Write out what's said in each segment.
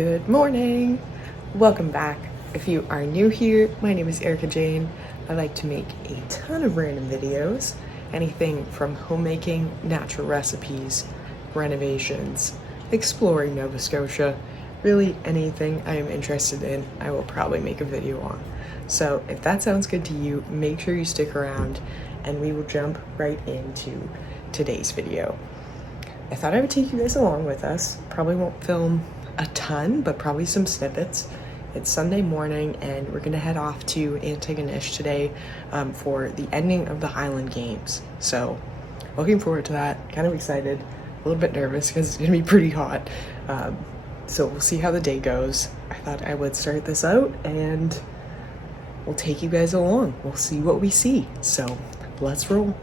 Good morning! Welcome back. If you are new here, my name is Erica Jane. I like to make a ton of random videos, anything from homemaking, natural recipes, renovations, exploring Nova Scotia, really anything I am interested in, I will probably make a video on. So if that sounds good to you, make sure you stick around and we will jump right into today's video. I thought I would take you guys along with us. Probably won't film a ton, but probably some snippets. It's Sunday morning and we're gonna head off to Antigonish today for the ending of the Highland Games. So looking forward to that, kind of excited, a little bit nervous because it's gonna be pretty hot. So we'll see how the day goes. I thought I would start this out and we'll take you guys along. We'll see what we see. So let's roll.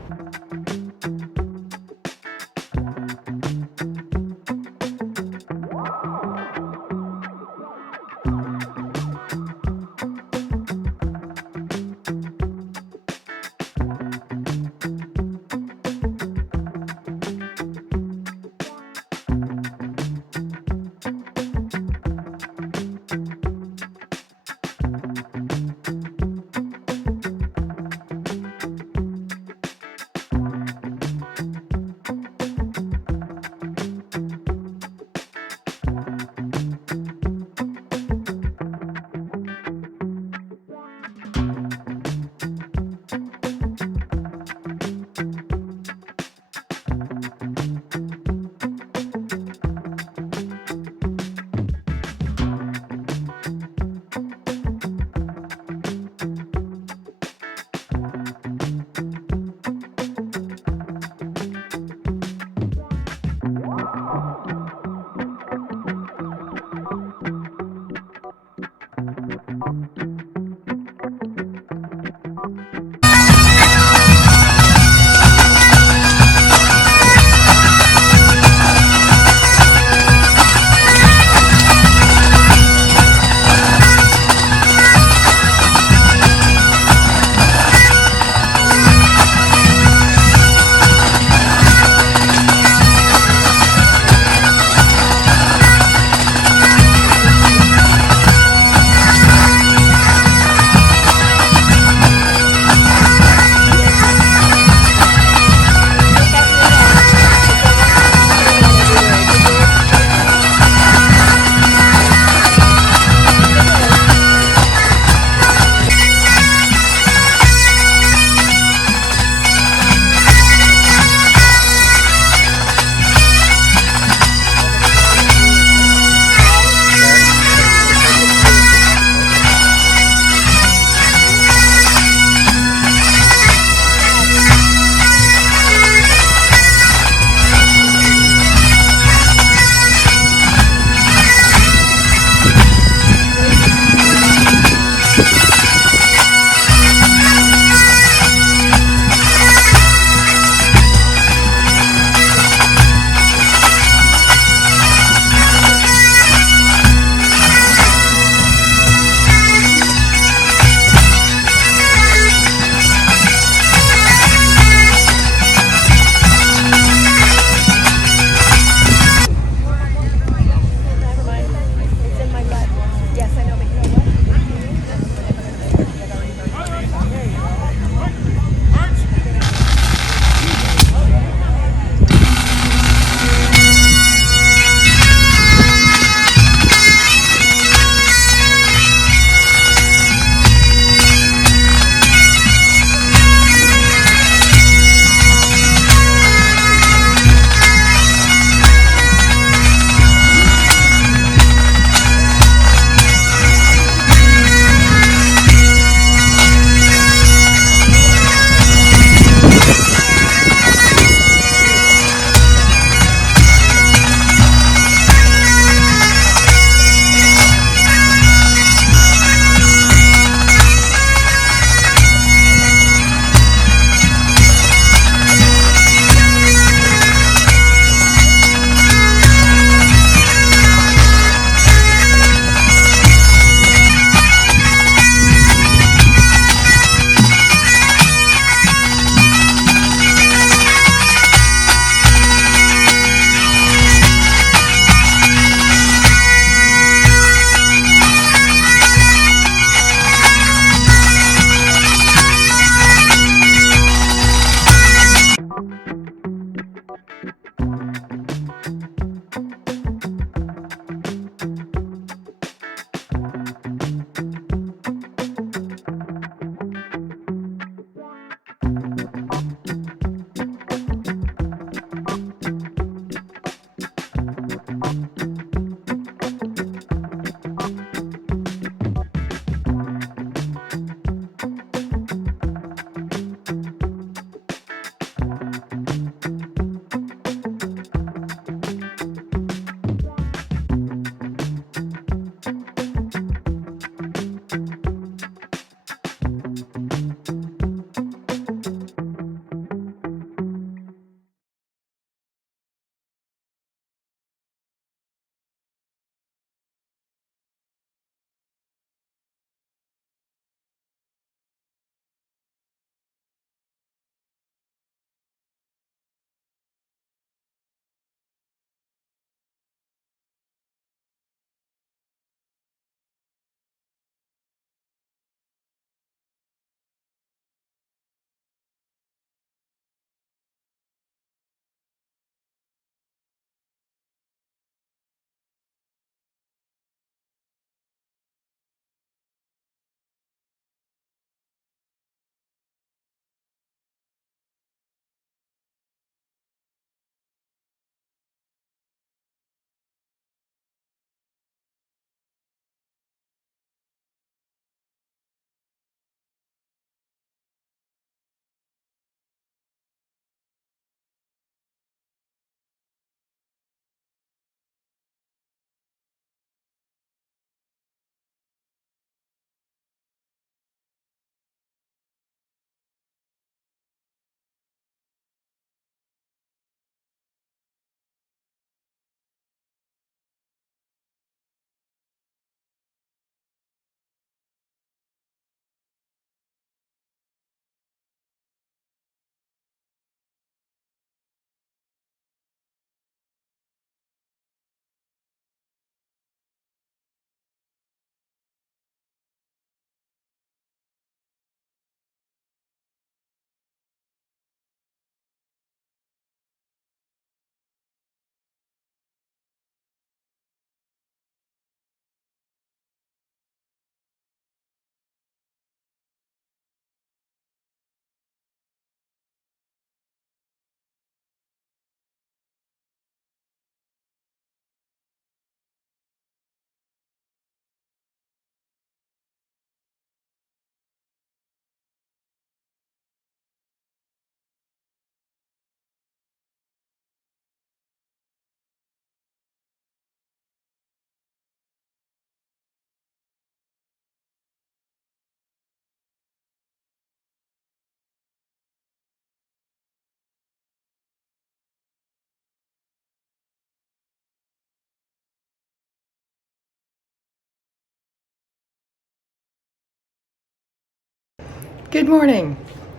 Good morning.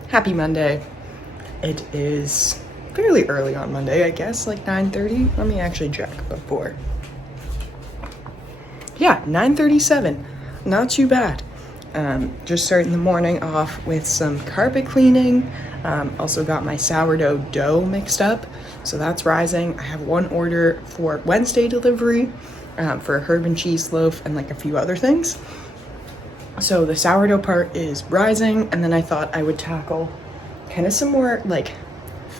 Happy Monday. It is fairly early on Monday, I guess, like 9:30. Let me actually check before. Yeah, 9:37. Not too bad. Just starting the morning off with some carpet cleaning. Also got my sourdough dough mixed up, so that's rising. I have one order for Wednesday delivery for a herb and cheese loaf and like a few other things. So the sourdough part is rising, and then I thought I would tackle kind of some more like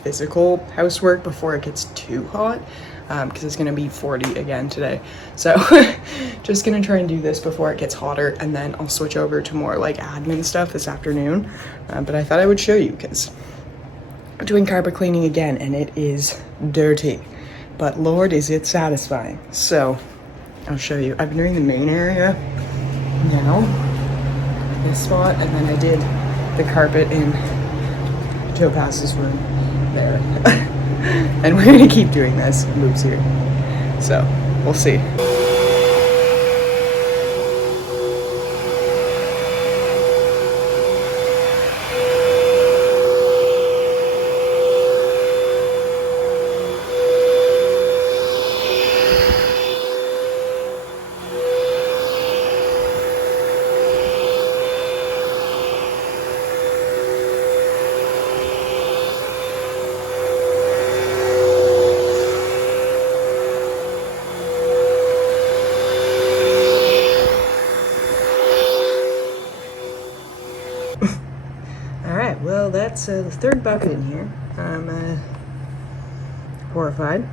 physical housework before it gets too hot, because it's gonna be 40 again today. So just gonna try and do this before it gets hotter, and then I'll switch over to more like admin stuff this afternoon. But I thought I would show you because I'm doing carpet cleaning again, and it is dirty, but Lord is it satisfying. So I'll show you. I've been doing the main area now, this spot, and then I did the carpet in Joe Pass's room there. And we're gonna keep doing this, moves here. So we'll see. Alright, well that's the third bucket in here. I'm horrified.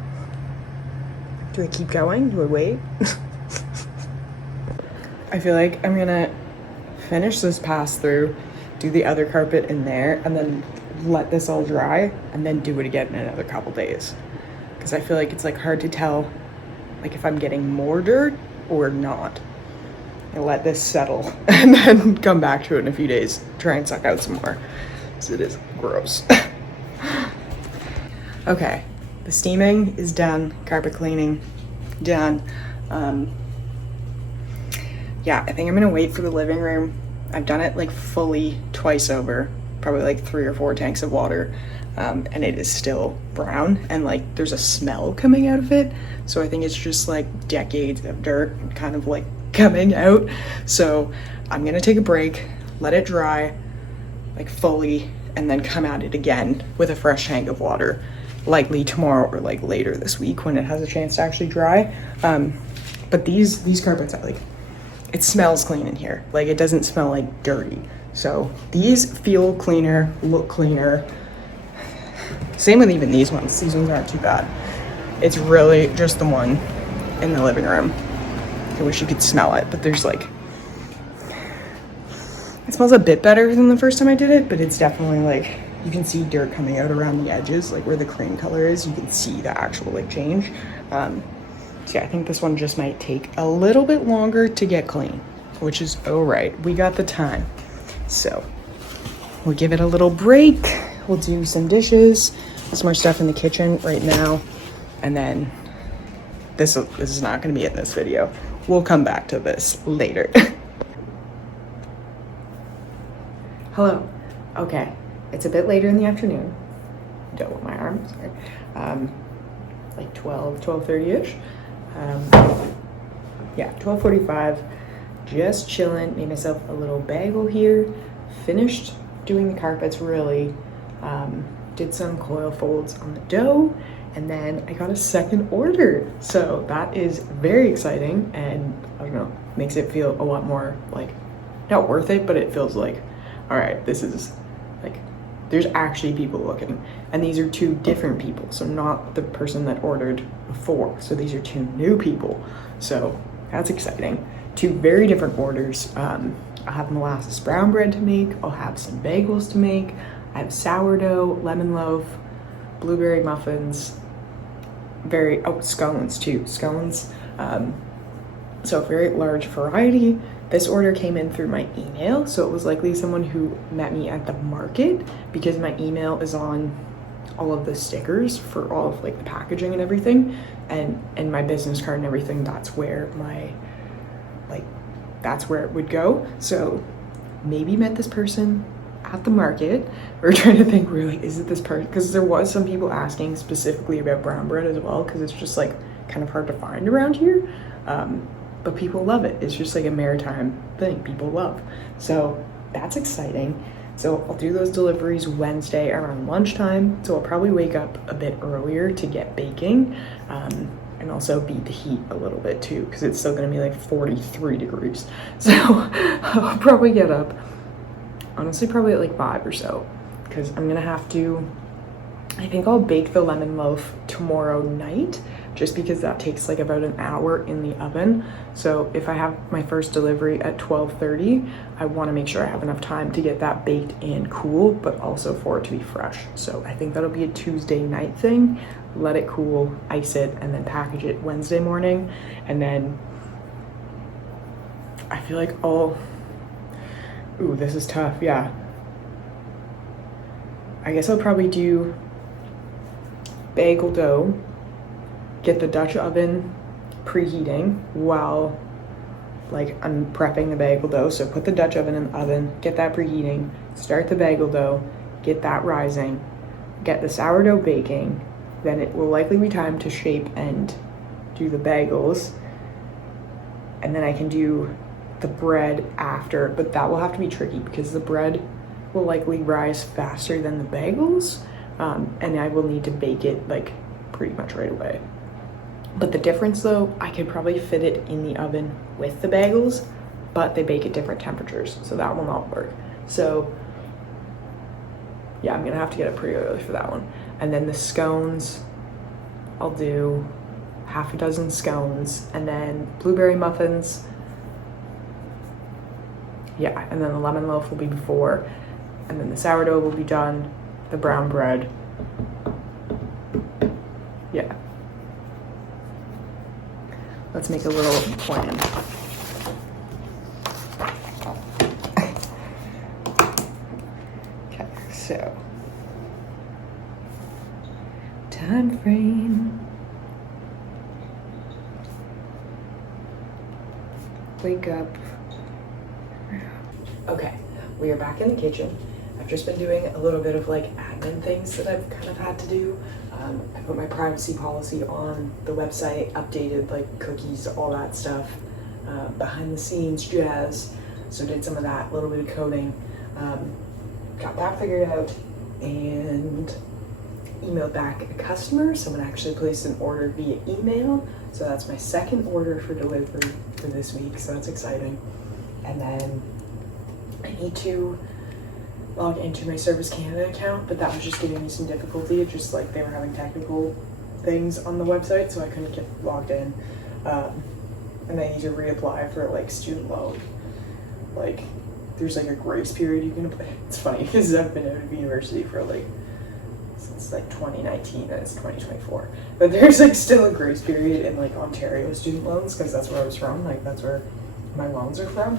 Do I keep going? Do I wait? I feel like I'm gonna finish this pass through, do the other carpet in there, and then let this all dry, and then do it again in another couple days. Because I feel like it's like hard to tell like if I'm getting more dirt or not. And let this settle and then come back to it in a few days, try and suck out some more, because it is gross. Okay, the steaming is done, carpet cleaning done. Yeah, I think I'm gonna wait for the living room. I've done it like fully twice over, probably like 3 or 4 tanks of water, and it is still brown, and like there's a smell coming out of it, so I think it's just like decades of dirt kind of like coming out. So I'm gonna take a break, let it dry like fully, and then come at it again with a fresh tank of water, likely tomorrow or like later this week when it has a chance to actually dry. But these carpets are like, it smells clean in here, like it doesn't smell like dirty. So these feel cleaner, look cleaner. Same with even these ones aren't too bad. It's really just the one in the living room. I wish you could smell it, but there's like, it smells a bit better than the first time I did it, but it's definitely like, you can see dirt coming out around the edges, like where the cream color is, you can see the actual like change. So yeah, I think this one just might take a little bit longer to get clean, which is all right. We got the time. So we'll give it a little break. We'll do some dishes, some more stuff in the kitchen right now, and then this is not going to be in this video. We'll come back to this later. Hello. Okay, it's a bit later in the afternoon. Don't want my arm, sorry. Like 12:30-ish. Yeah, 12:45. Just chilling. Made myself a little bagel here. Finished doing the carpets really. Did some coil folds on the dough, and then I got a second order. So that is very exciting, and I don't know, makes it feel a lot more like, not worth it, but it feels like, all right, this is like, there's actually people looking. And these are 2 different people, so not the person that ordered before. So these are 2 new people. So that's exciting. 2 very different orders. I'll have molasses brown bread to make. I'll have some bagels to make. I have sourdough, lemon loaf, blueberry muffins, scones too, scones. So a very large variety. This order came in through my email, so it was likely someone who met me at the market, because my email is on all of the stickers for all of like the packaging and everything, and my business card and everything, that's where it would go. So maybe met this person at the market. We were trying to think, we were like, is it this person? Because there was some people asking specifically about brown bread as well, because it's just like kind of hard to find around here. But people love it. It's just like a maritime thing people love. So that's exciting. So I'll do those deliveries Wednesday around lunchtime. So I'll probably wake up a bit earlier to get baking, and also beat the heat a little bit too, because it's still gonna be like 43 degrees. So I'll probably get up, honestly, probably at like 5 or so, because I'm gonna have to, I think I'll bake the lemon loaf tomorrow night, just because that takes like about an hour in the oven. So if I have my first delivery at 12:30, I want to make sure I have enough time to get that baked and cool, but also for it to be fresh. So I think that'll be a Tuesday night thing. Let it cool, ice it, and then package it Wednesday morning. And then I feel like ooh, this is tough, yeah. I guess I'll probably do bagel dough, get the Dutch oven preheating while like I'm prepping the bagel dough. So put the Dutch oven in the oven, get that preheating, start the bagel dough, get that rising, get the sourdough baking. Then it will likely be time to shape and do the bagels. And then I can do the bread after, but that will have to be tricky because the bread will likely rise faster than the bagels. And I will need to bake it like pretty much right away. But the difference though, I could probably fit it in the oven with the bagels, but they bake at different temperatures, so that will not work. So yeah, I'm gonna have to get up pretty early for that one. And then the scones, I'll do half a dozen scones, and then blueberry muffins. Yeah, and then the lemon loaf will be before, and then the sourdough will be done, the brown bread. Yeah. Let's make a little plan. Okay, so time frame. Wake up. Okay, we are back in the kitchen. I've just been doing a little bit of like admin things that I've kind of had to do. I put my privacy policy on the website, updated like cookies, all that stuff, behind the scenes jazz. So did some of that, a little bit of coding, got that figured out, and emailed back a customer. Someone actually placed an order via email. So that's my second order for delivery for this week. So that's exciting. And then I need to log into my Service Canada account, but that was just giving me some difficulty. It's just like they were having technical things on the website, so I couldn't get logged in. And I need to reapply for like student loan. Like there's like a grace period you can apply. It's funny because I've been out of university for like since like 2019 and it's 2024. But there's like still a grace period in like Ontario student loans because that's where I was from. Like that's where my loans are from.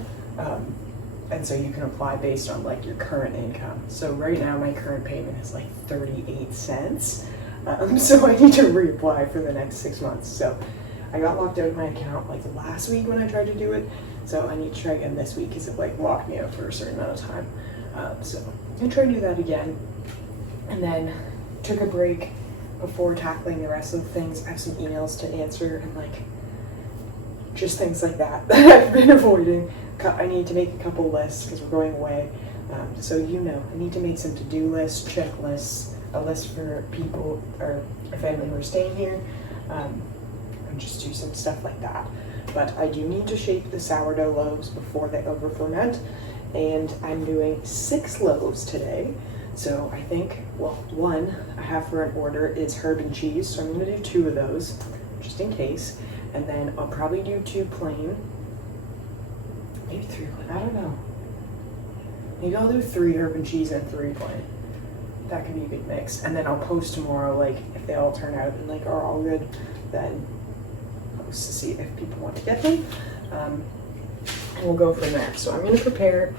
And so you can apply based on like your current income. So right now my current payment is like 38 cents. So I need to reapply for the next 6 months. So I got locked out of my account like last week when I tried to do it. So I need to try again this week because it like locked me out for a certain amount of time. So I'm gonna try to do that again. And then took a break before tackling the rest of the things. I have some emails to answer and like just things like that that I've been avoiding. I need to make a couple lists because we're going away. So you know, I need to make some to-do lists, checklists, a list for people or a family who are staying here, and just do some stuff like that. But I do need to shape the sourdough loaves before they over ferment, and I'm doing 6 loaves today. So I think, well, one I have for an order is herb and cheese, so I'm gonna do 2 of those, just in case. And then I'll probably do 2 plain, maybe 3 plain, I don't know. Maybe I'll do 3 herb and cheese and 3 plain. That could be a good mix. And then I'll post tomorrow, like, if they all turn out and like are all good, then I'll post to see if people want to get them. And we'll go from there. So I'm gonna prepare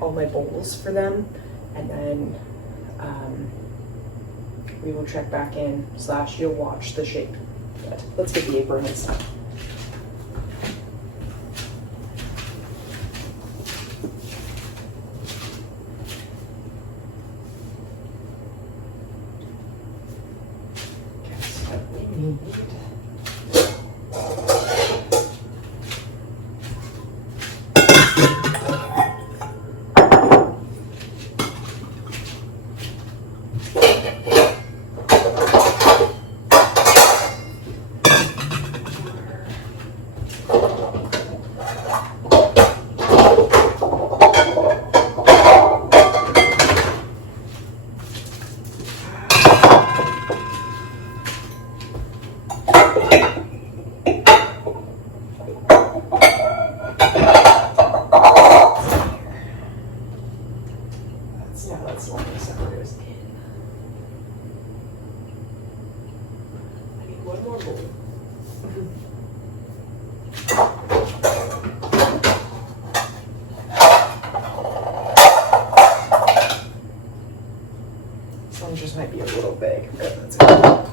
all my bowls for them, and then we will check back in / you'll watch the shape. But let's get the apron and stuff. Yeah, that's the one that goes in. I need one more bowl. This one just might be a little big, but that's okay.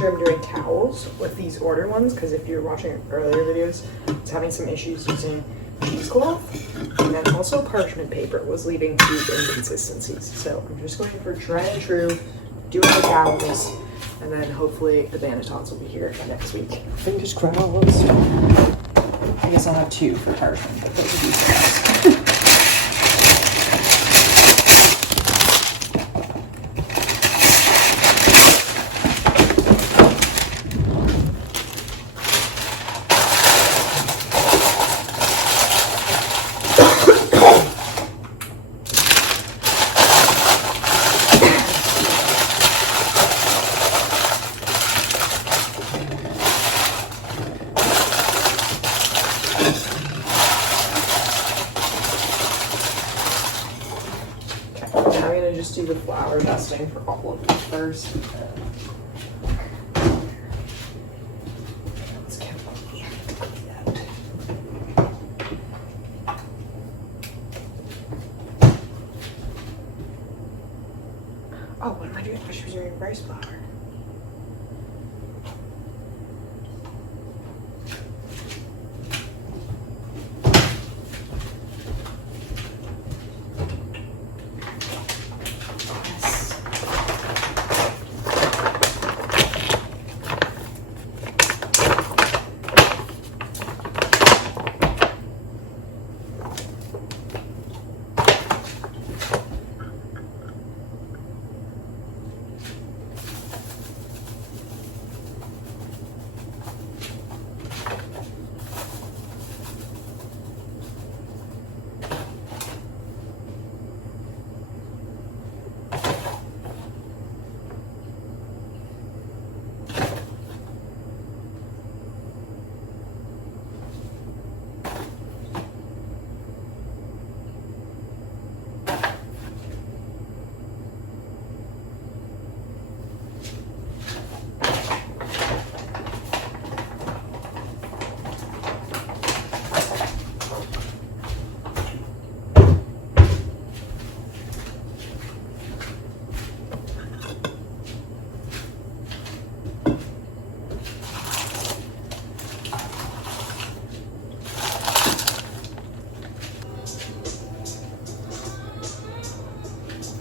I'm doing towels with these ordered ones because if you're watching earlier videos, I was having some issues using cheesecloth, and then also parchment paper was leading to inconsistencies. So I'm just going for tried and true, doing the towels, and then hopefully the Banatons will be here next week. Fingers crossed. I guess I'll have two for parchment, but those will be fast. Just do the flour dusting for all of these first. Let's count that. Oh, what am I doing? I should be doing rice flour.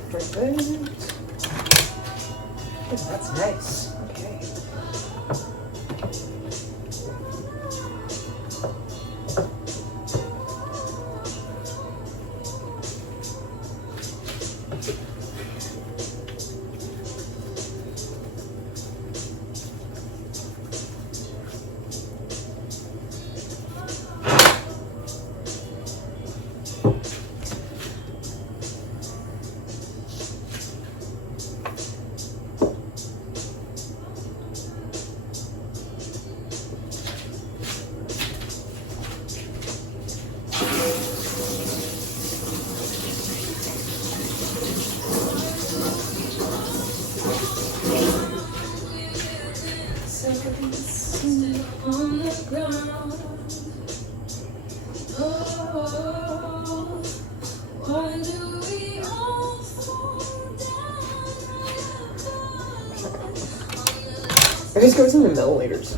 Perfect. Oh, that's nice. Okay. I just goes into milliliters.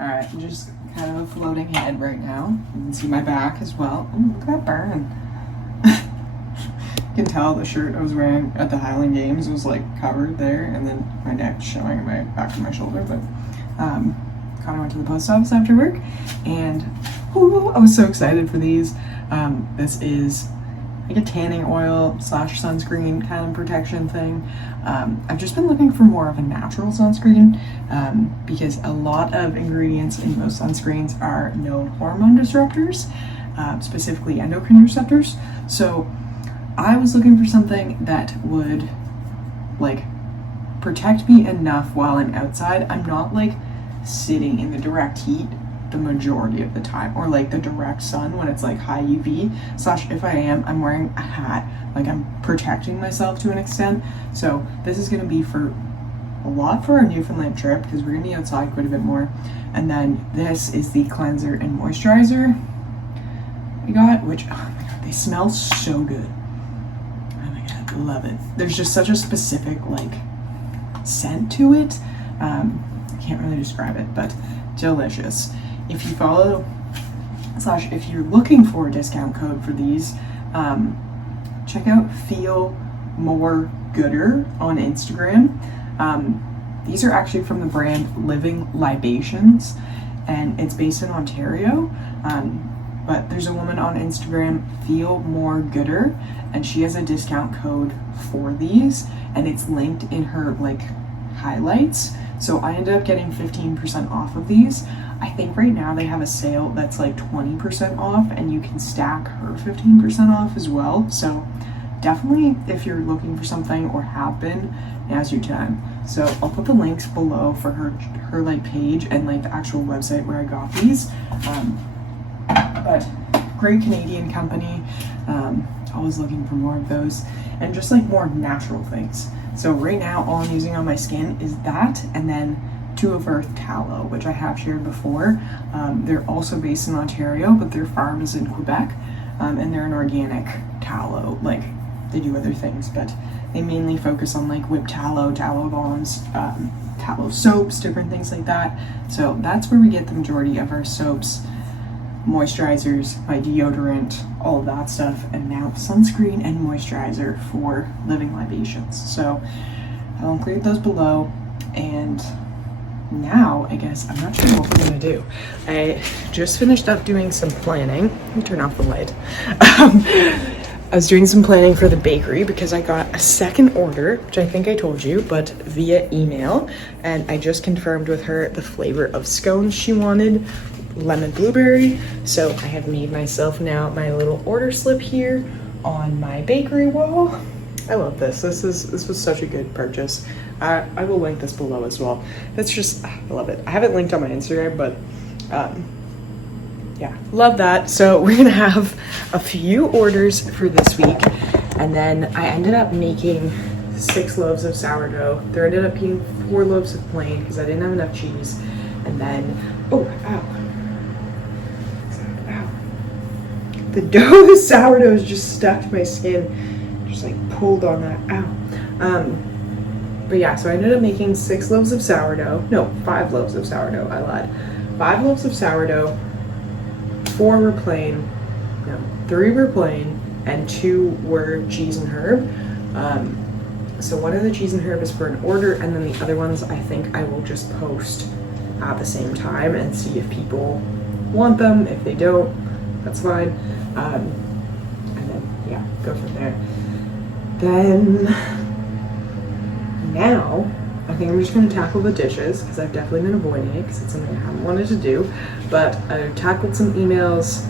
Alright, I'm just kind of a floating head right now. You can see my back as well. Ooh, look at that burn. You can tell the shirt I was wearing at the Highland Games was like covered there, and then my neck showing my back of my shoulder. But Connor went to the post office after work, and ooh, I was so excited for these. This is like a tanning oil / sunscreen kind of protection thing. I've just been looking for more of a natural sunscreen because a lot of ingredients in most sunscreens are known hormone disruptors, specifically endocrine receptors. So I was looking for something that would like protect me enough while I'm outside. I'm not like sitting in the direct heat the majority of the time, or like the direct sun when it's like high UV / if I am, I'm wearing a hat, like I'm protecting myself to an extent. So this is going to be for a lot for our Newfoundland trip because we're going to be outside quite a bit more. And then this is the cleanser and moisturizer I got, which, oh my god, they smell so good. Oh my god, I love it. There's just such a specific like scent to it. I can't really describe it, but delicious. If you follow / if you're looking for a discount code for these, check out Feel More Gooder on Instagram. These are actually from the brand Living Libations, and it's based in Ontario. But there's a woman on Instagram, Feel More Gooder, and she has a discount code for these, and it's linked in her like highlights. So I ended up getting 15% off of these. I think right now they have a sale that's like 20% off, and you can stack her 15% off as well. So definitely, if you're looking for something or have been, now's your time. So I'll put the links below for her like page and like the actual website where I got these. But great Canadian company. Always looking for more of those, and just like more natural things. So right now all I'm using on my skin is that, and then Two of Earth tallow, which I have shared before. They're also based in Ontario, but their farm is in Quebec, and they're an organic tallow. Like, they do other things, but they mainly focus on like whipped tallow, tallow bombs, tallow soaps, different things like that. So that's where we get the majority of our soaps, moisturizers, my deodorant, all of that stuff, and now sunscreen and moisturizer for living libations. So I'll include those below. And now I guess I'm not sure what we're gonna do. I just finished up doing some planning. Let me turn off the light. I was doing some planning for the bakery because I got a second order, which I think I told you, but via email, and I just confirmed with her the flavor of scones she wanted, lemon blueberry. So I have made myself now my little order slip here on my bakery wall. I love this. This was such a good purchase. I will link this below as well. That's just, I love it. I have it linked on my Instagram, but yeah, love that. So we're gonna have a few orders for this week, and then I ended up making 6 loaves of sourdough. There ended up being 4 loaves of plain because I didn't have enough cheese, and then the dough, the sourdough is just stuck to my skin. Just like pulled on that. But yeah, so I ended up making 6 loaves of sourdough. No, 5 loaves of sourdough. I lied. 5 loaves of sourdough. 4 were plain. No, 3 were plain, and 2 were cheese and herb. So one of the cheese and herb is for an order, and then the other ones I think I will just post at the same time and see if people want them. If they don't, that's fine. And then yeah, go from there. Then now I think I'm just going to tackle the dishes because I've definitely been avoiding it because it's something I haven't wanted to do. But I tackled some emails,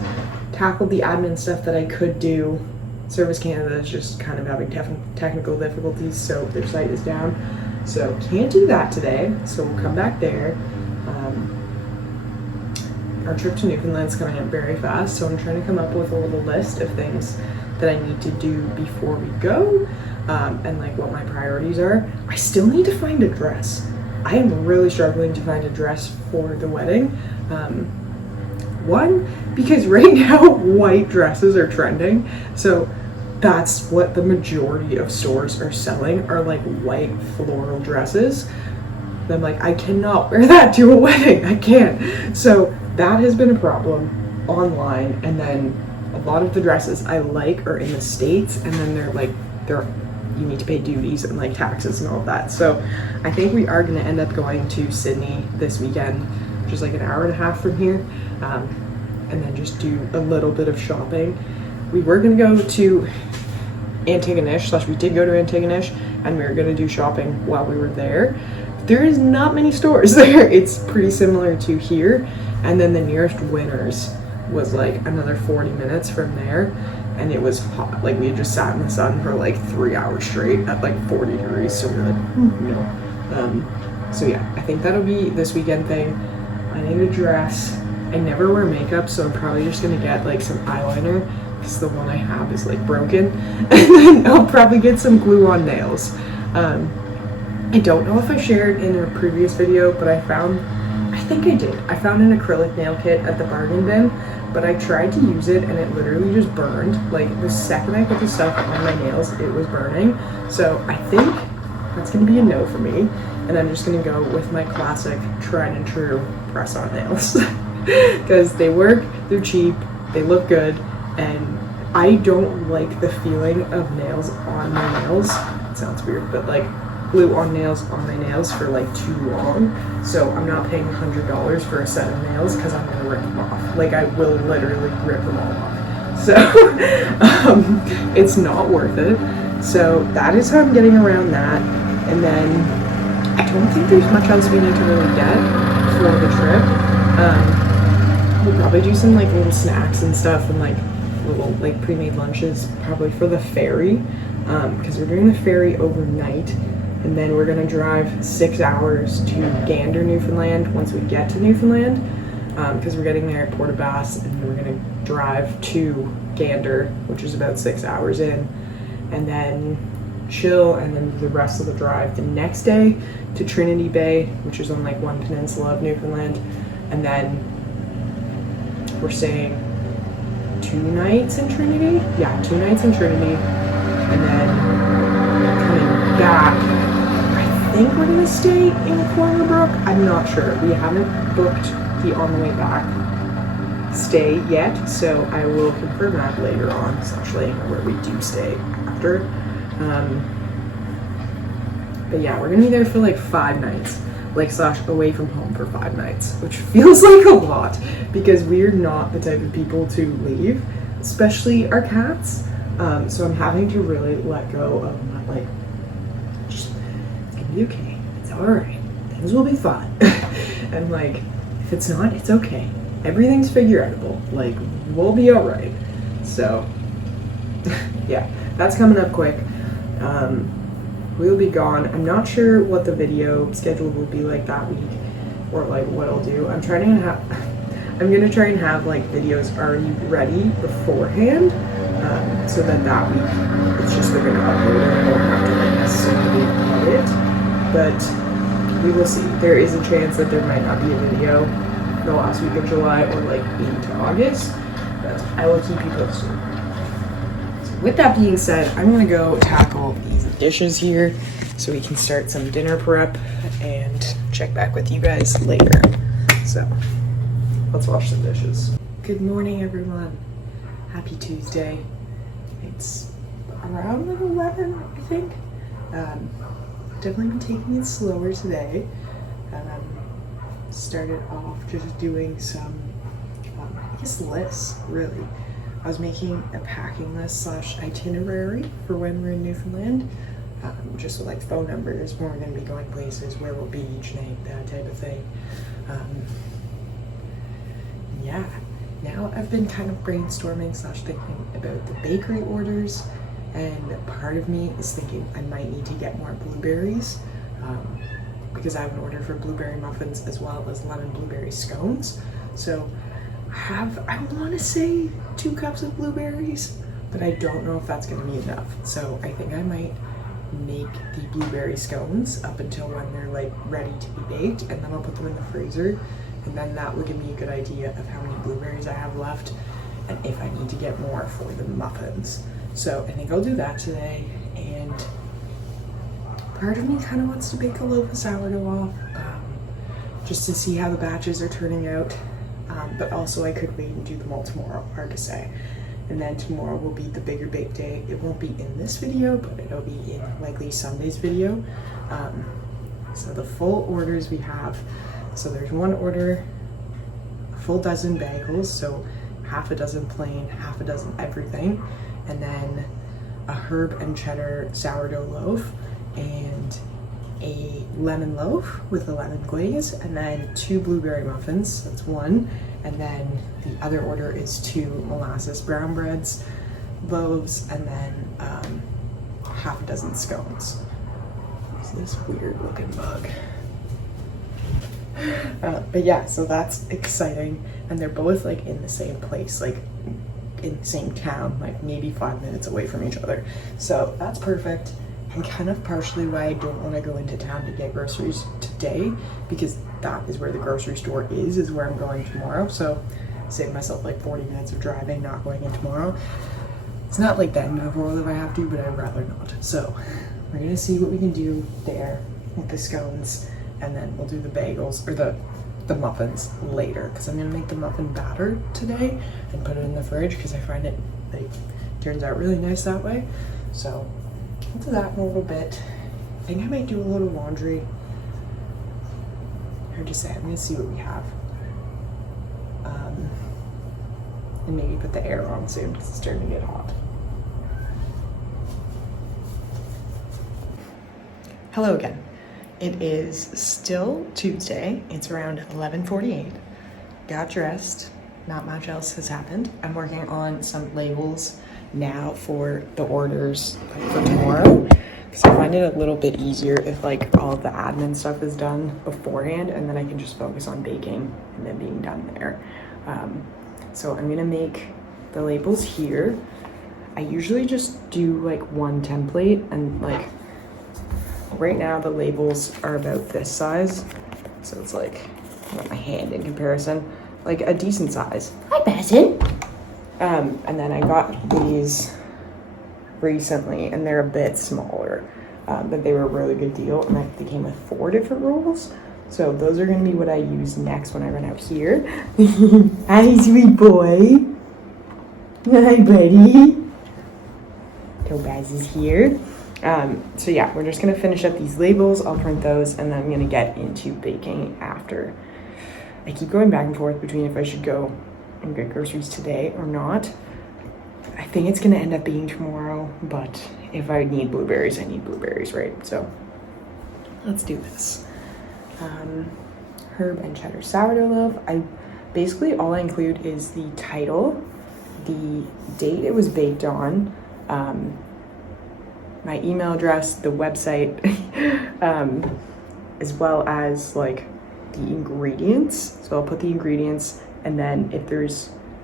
tackled the admin stuff that I could do. Service Canada is just kind of having technical difficulties, so their site is down. So can't do that today, so we'll come back there. Our trip to Newfoundland is coming up very fast, so I'm trying to come up with a little list of things that I need to do before we go, and like what my priorities are. I still need to find a dress. I am really struggling to find a dress for the wedding. One, because right now white dresses are trending, so that's what the majority of stores are selling, are like white floral dresses. And I'm like, I cannot wear that to a wedding. I can't. So that has been a problem online, and then a lot of the dresses I like are in the States, and then you need to pay duties and like taxes and all of that. So I think we are going to end up going to Sydney this weekend, which is like an hour and a half from here, and then just do a little bit of shopping. We were going to go to Antigonish, we did go to Antigonish, and we were going to do shopping while we were there. There is not many stores there. It's pretty similar to here, and then the nearest Winners was like another 40 minutes from there, and it was hot. Like, we had just sat in the sun for like 3 hours straight at like 40 degrees, so we were like, no. So yeah, I think that'll be this weekend thing. I need a dress. I never wear makeup, so I'm probably just gonna get like some eyeliner because the one I have is like broken, and then I'll probably get some glue on nails. I don't know if I shared in a previous video, but I think I did. I found an acrylic nail kit at the bargain bin, but I tried to use it and it literally just burned. Like, the second I put the stuff on my nails, it was burning. So I think that's gonna be a no for me, and I'm just gonna go with my classic tried and true press-on nails. Because they work, they're cheap, they look good, and I don't like the feeling of nails on my nails. It sounds weird, but like glue on my nails for like too long. So I'm not paying $100 for a set of nails because I'm gonna rip them off. Like, I will literally rip them all off. So it's not worth it. So that is how I'm getting around that. And then I don't think there's much else we need to really get for the trip. We'll probably do some like little snacks and stuff and like little like pre-made lunches probably for the ferry, because we're doing the ferry overnight, and then we're gonna drive 6 hours to Gander, Newfoundland once we get to Newfoundland, because we're getting there at Port aux Basques, and we're gonna drive to Gander, which is about 6 hours in, and then chill, and then the rest of the drive the next day to Trinity Bay, which is on like one peninsula of Newfoundland, and then we're staying 2 nights in Trinity. Yeah, 2 nights in Trinity, and then coming back. I think we're gonna stay in Cornerbrook. I'm not sure. We haven't booked the on the way back stay yet, so I will confirm that later on, especially where we do stay after. But yeah, we're gonna be there for like 5 nights, like / away from home for 5 nights, which feels like a lot because we're not the type of people to leave, especially our cats. So I'm having to really let go of my like, just, it's gonna be okay, it's all right, things will be fine. And like, if it's not, it's okay. Everything's figureoutable. Like, we'll be all right. So yeah, that's coming up quick. We'll be gone. I'm not sure what the video schedule will be like that week, or like what I'll do. I'm gonna try and have like videos already ready beforehand, so that week it's just they're gonna upload and I won't have to like necessarily edit. But we will see. There is a chance that there might not be a video the last week of July or like into August, but I will keep you posted. With that being said, I'm gonna go tackle these dishes here so we can start some dinner prep and check back with you guys later. So let's wash some dishes. Good morning, everyone. Happy Tuesday. It's around like 11, I think. Definitely been taking it slower today. Started off just doing some, I guess, lists, really. I was making a packing list / itinerary for when we're in Newfoundland, just with like phone numbers, where we're going to be going places, where we'll be each night, that type of thing. Yeah, now I've been kind of brainstorming / thinking about the bakery orders, and part of me is thinking I might need to get more blueberries, because I have an order for blueberry muffins as well as lemon blueberry scones. So I want to say 2 cups of blueberries, but I don't know if that's going to be enough. So I think I might make the blueberry scones up until when they're like ready to be baked, and then I'll put them in the freezer, and then that will give me a good idea of how many blueberries I have left and if I need to get more for the muffins. So I think I'll do that today, and part of me kind of wants to bake a loaf of sourdough off, just to see how the batches are turning out. But also I could wait and do them all tomorrow, hard to say. And then tomorrow will be the bigger bake day. It won't be in this video, but it'll be in likely Sunday's video. So the full orders we have, so there's 1 order, a full dozen bagels, so half a dozen plain, half a dozen everything, and then a herb and cheddar sourdough loaf, and a lemon loaf with a lemon glaze, and then 2 blueberry muffins, that's 1, and then the other order is 2 molasses brown breads loaves, and then half a dozen scones. What's this weird looking bug? But yeah, so that's exciting, and they're both like in the same place, like in the same town, like maybe 5 minutes away from each other, so that's perfect. And kind of partially why I don't want to go into town to get groceries today, because that is where the grocery store is where I'm going tomorrow. So save myself like 40 minutes of driving, not going in tomorrow. It's not like the end of the world if I have to, but I'd rather not. So we're gonna see what we can do there with the scones, and then we'll do the bagels, or the muffins later, because I'm gonna make the muffin batter today and put it in the fridge, because I find it like turns out really nice that way. So I'll do that in a little bit. I think I might do a little laundry. Hard to say. I'm gonna see what we have. And maybe put the air on soon because it's starting to get hot. Hello again. It is still Tuesday. It's around 11:48. got dressed. Not much else has happened. I'm working on some labels now for the orders for tomorrow, because I find it a little bit easier if like all of the admin stuff is done beforehand, and then I can just focus on baking and then being done there. So I'm gonna make the labels here. I usually just do like one template, and like right now the labels are about this size, so it's like my hand in comparison, like a decent size. Hi, Bassett. And then I got these recently, and they're a bit smaller, but they were a really good deal, and they came with 4 different rolls. So those are gonna be what I use next when I run out here. Hi, sweet boy. Hi, buddy. Tobaz is here. So yeah, we're just gonna finish up these labels. I'll print those, and then I'm gonna get into baking after. I keep going back and forth between if I should go and get groceries today or not. I think it's gonna end up being tomorrow, but if I need blueberries, I need blueberries, right? So let's do this. Herb and cheddar sourdough loaf. Basically all I include is the title, the date it was baked on, my email address, the website, as well as like the ingredients. So I'll put the ingredients, and then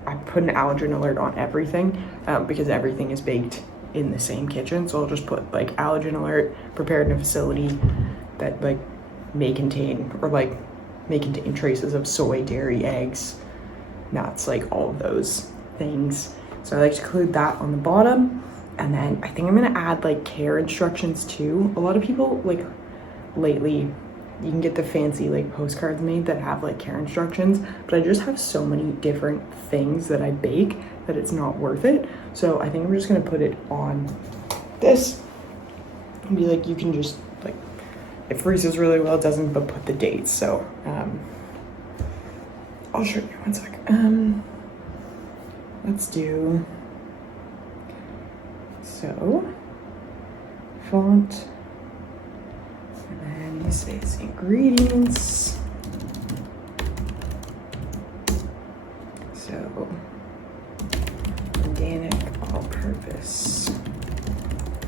I put an allergen alert on everything, because everything is baked in the same kitchen. So I'll just put like allergen alert, prepared in a facility that like may contain traces of soy, dairy, eggs, nuts, like all of those things. So I like to include that on the bottom. And then I think I'm gonna add like care instructions too. A lot of people, like lately, you can get the fancy like postcards made that have like care instructions, but I just have so many different things that I bake that it's not worth it. So I think I'm just gonna put it on this and be like, you can just like, it freezes really well, it doesn't, but put the dates. So I'll show you one sec. Let's do, so font, and then this is ingredients. So organic all-purpose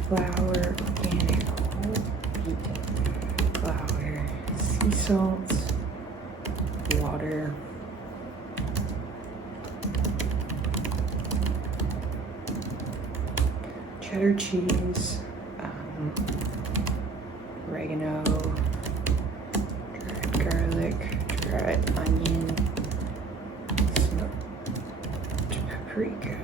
flour, organic whole wheat flour, sea salt, water, cheddar cheese, oregano, dried garlic, dried onion, smoked paprika.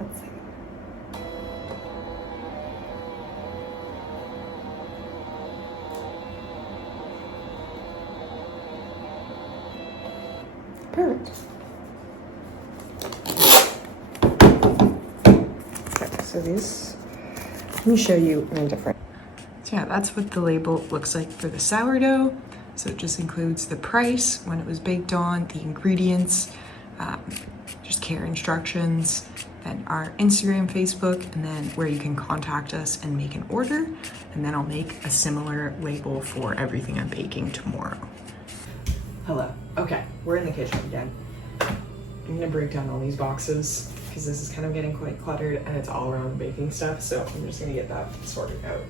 Let's see. Perfect. Okay, so this, let me show you in a different. So yeah, that's what the label looks like for the sourdough. So it just includes the price, when it was baked on, the ingredients, just care instructions, then our Instagram, Facebook, and then where you can contact us and make an order. And then I'll make a similar label for everything I'm baking tomorrow. Hello. Okay, we're in the kitchen again. I'm gonna break down all these boxes because this is kind of getting quite cluttered and it's all around baking stuff. So I'm just gonna get that sorted out.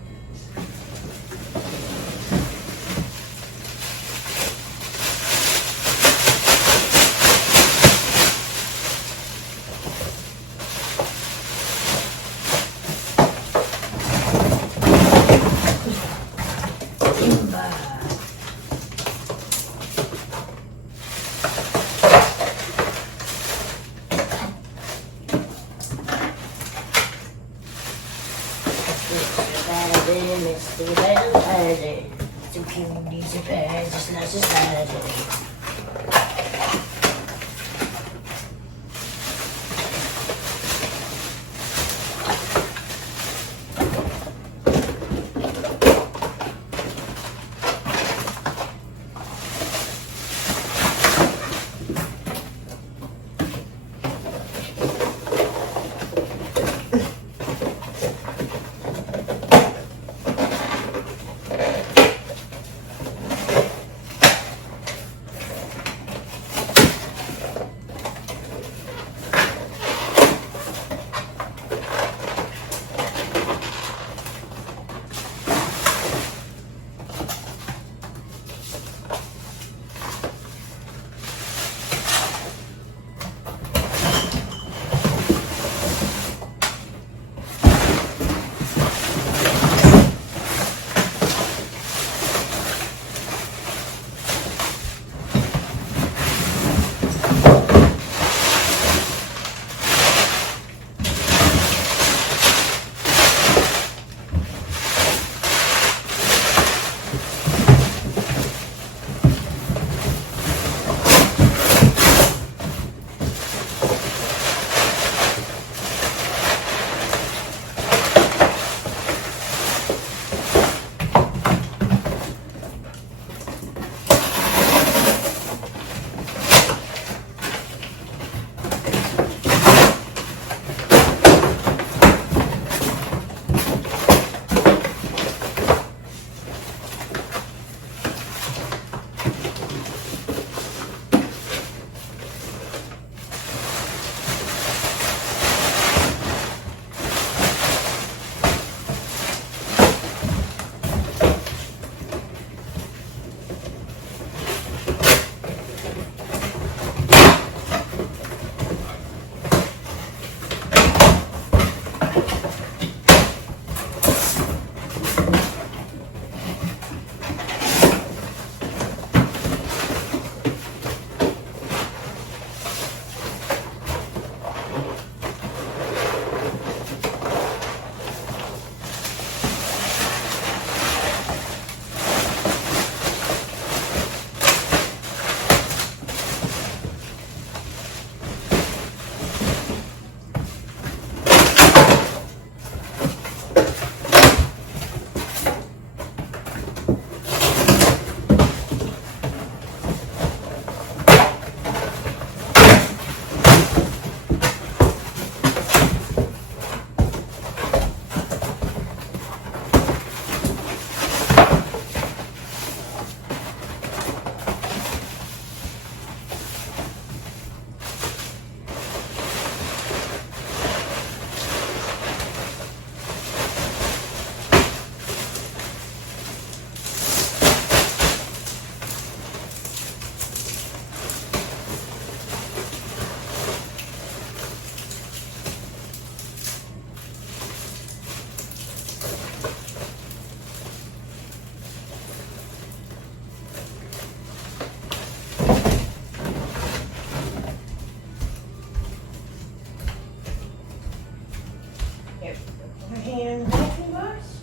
a hand vacuum box.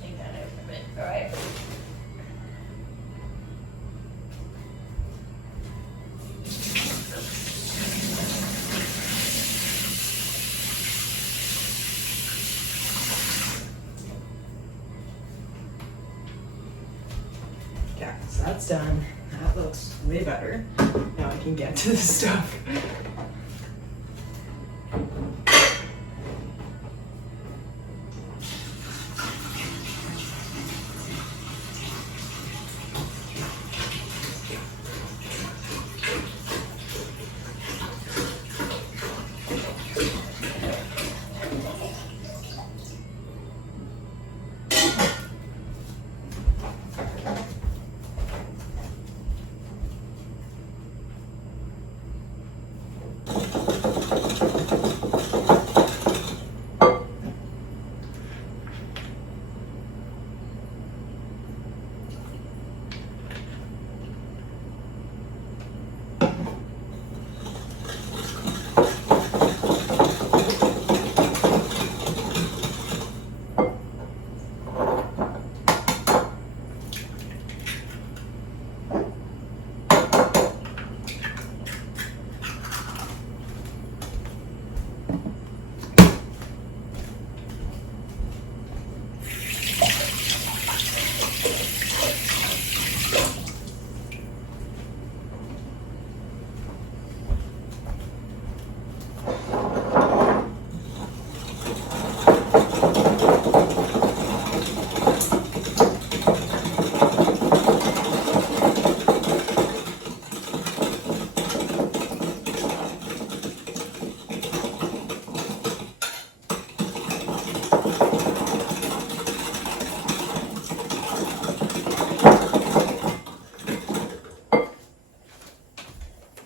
Take that out a bit, all right? Okay, so that's done. That looks way better. Now I can get to the stuff.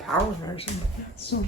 Power version. So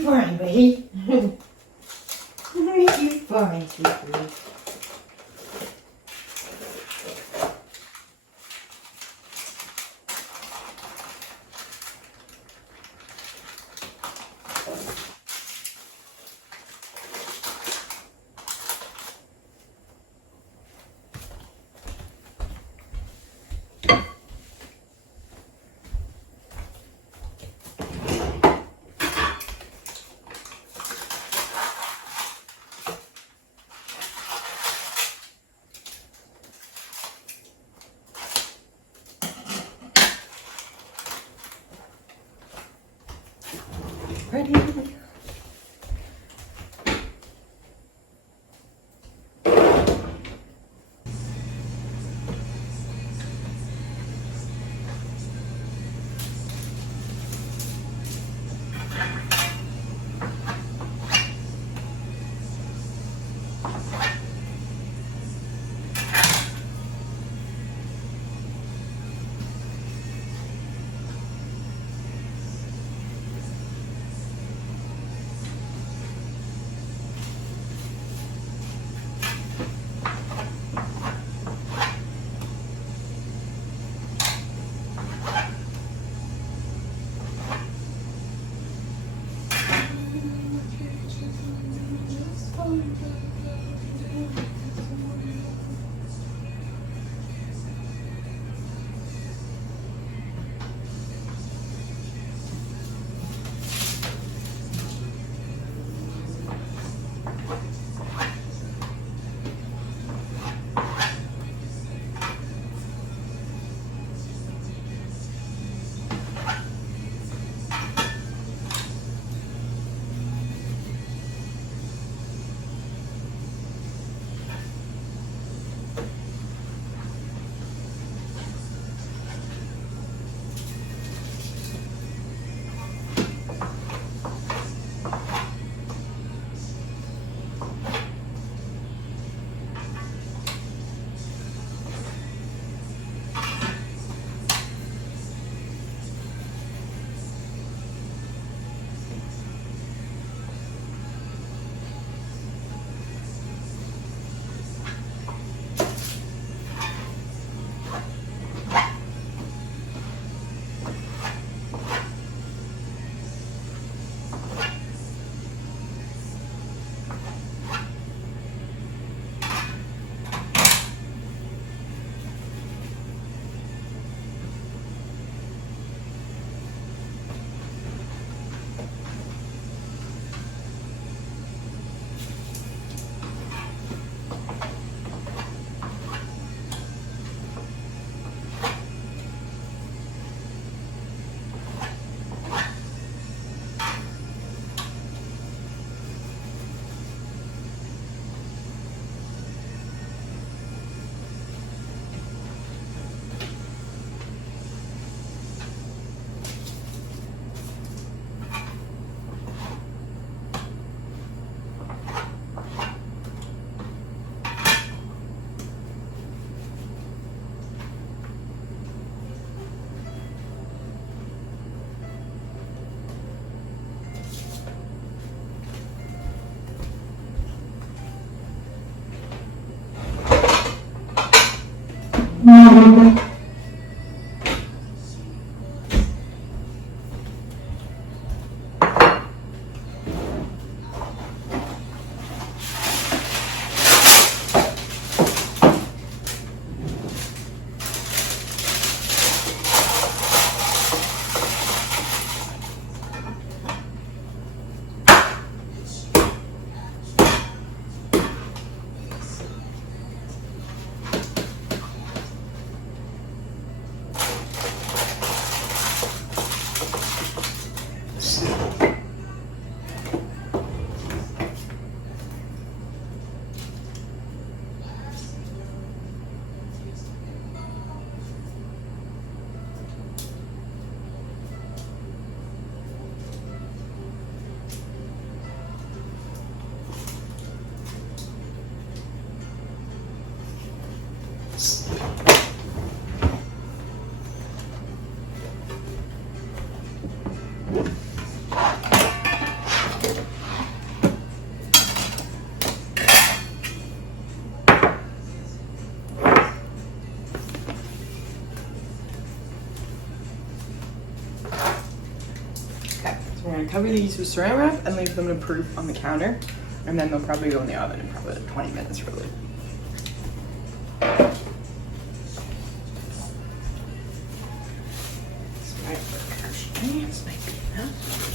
you fine, buddy. Make you fine, sweetie. Ready? cover these with saran wrap and leave them to proof on the counter. And then they'll probably go in the oven in probably like 20 minutes really. This might be enough.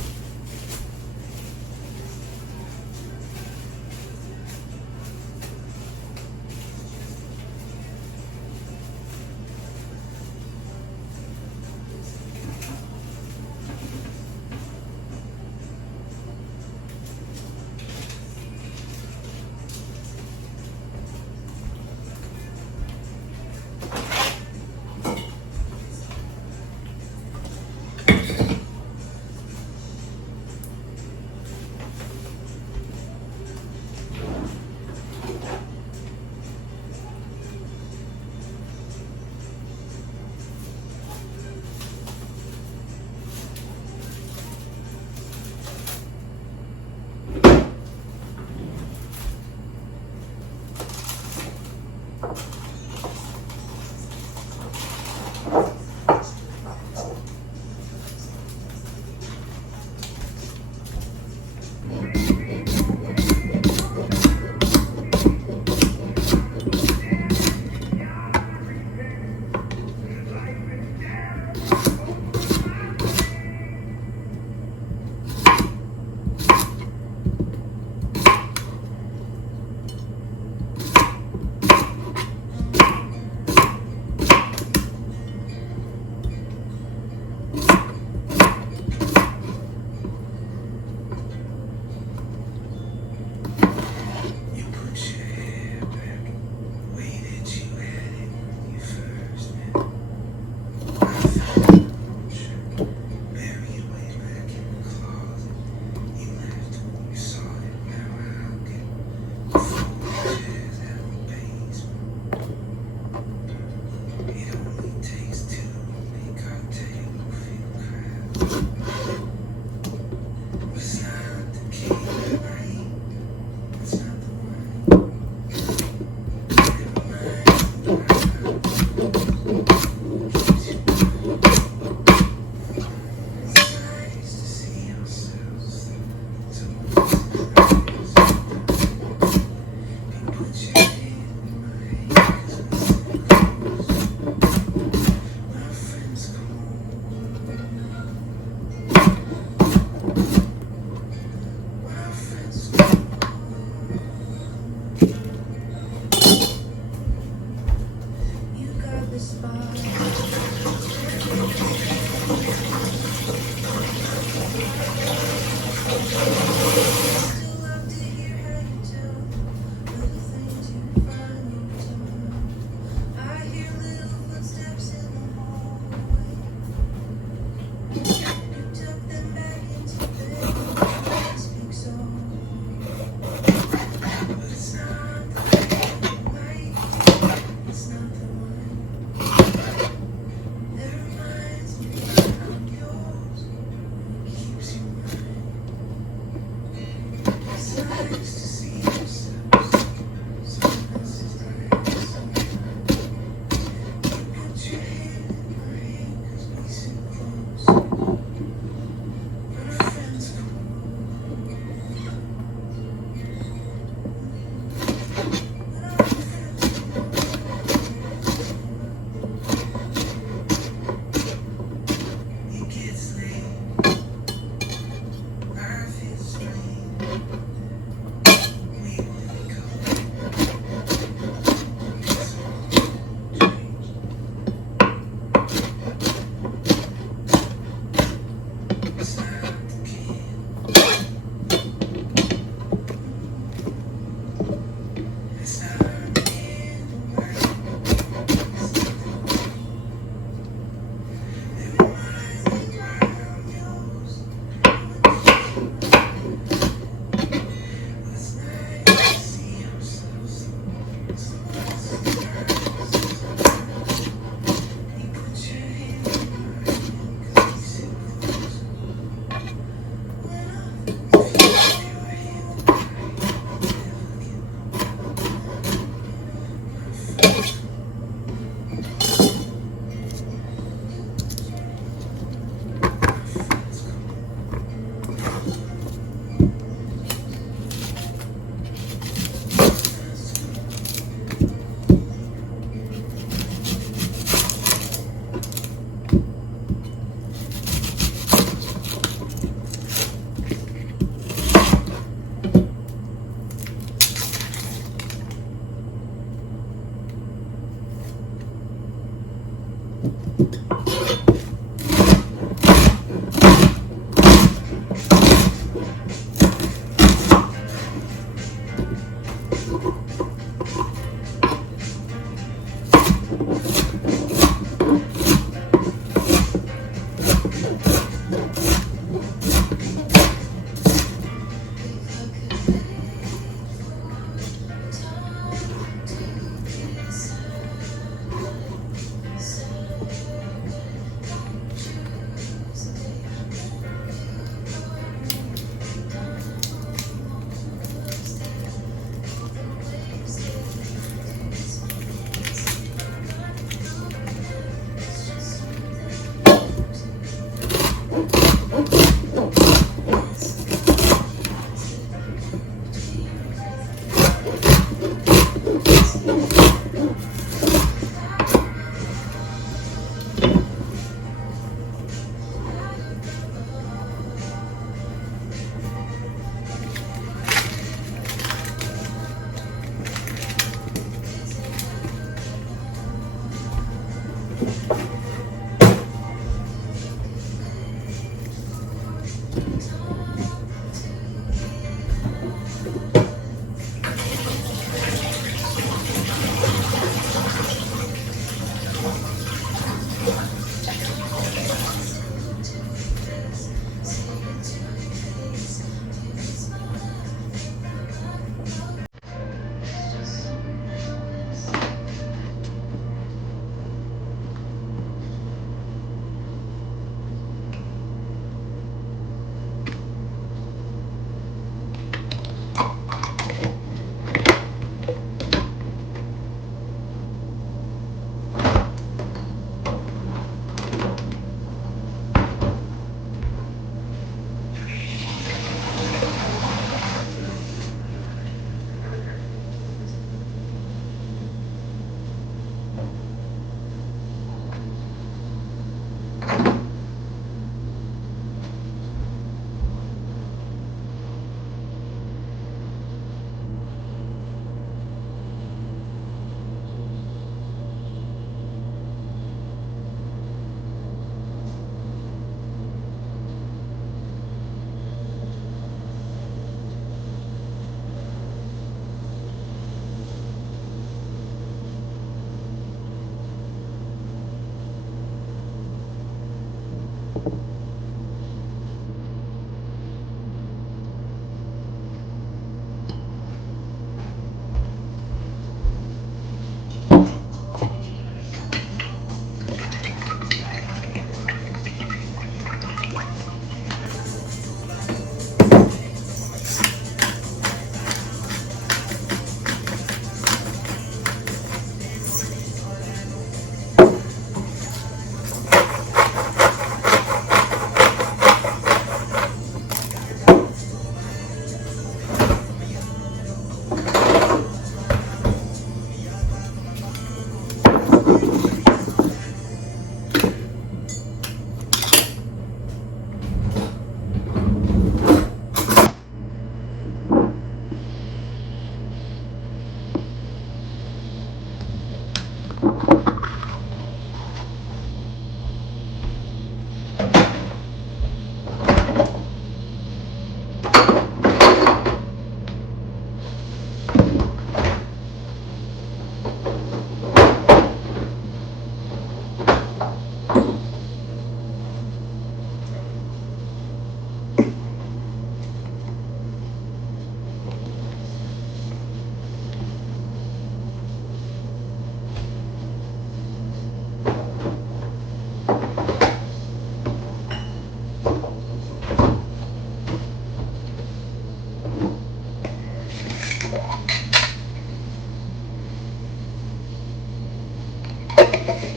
Present!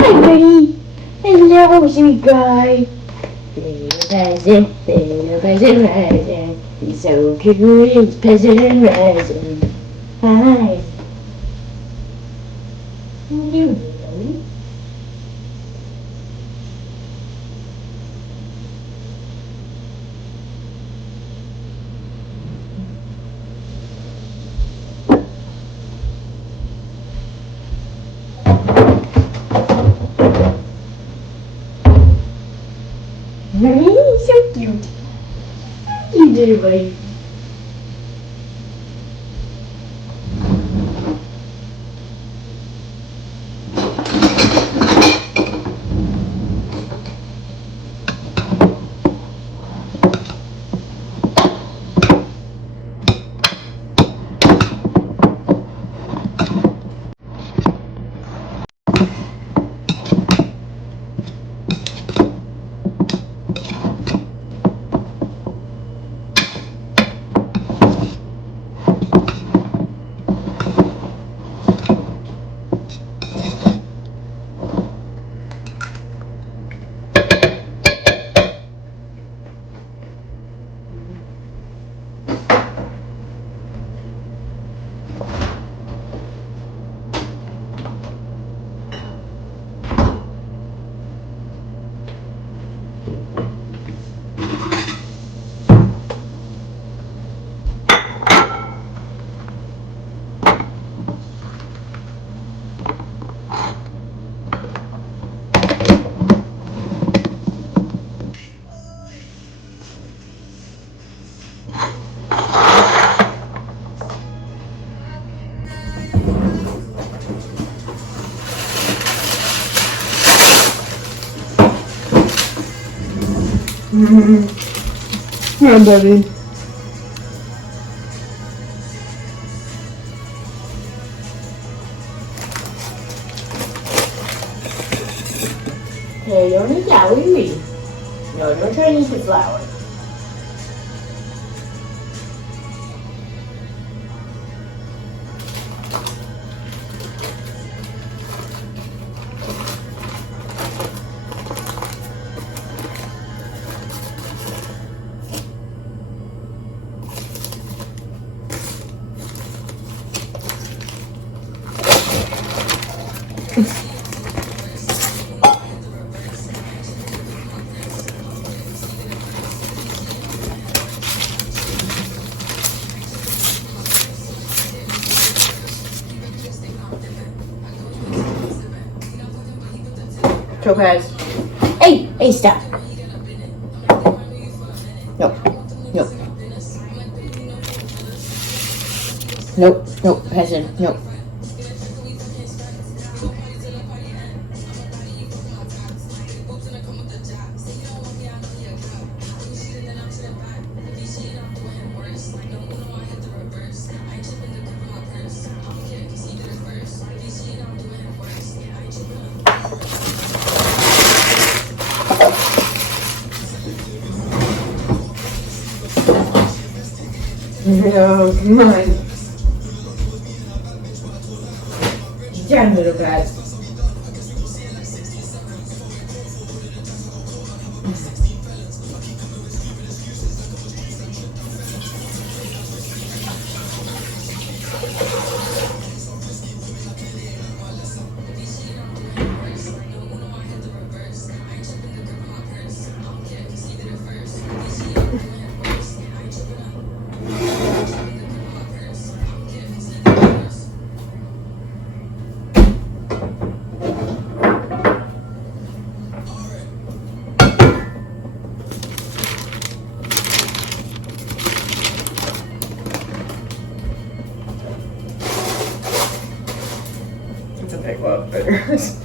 Hi, buddy! Hello, sweet guy! Little present, present. He's so cute, it's present, present. Hi. How you doing? So cute. You did it, buddy. Hi, buddy. Hey, don't eat that, what do you eat? No, don't try to eat the flour. Topaz. Hey, stop. Nope. Nope, peasant, nope. No, come on. Down, little guy. up.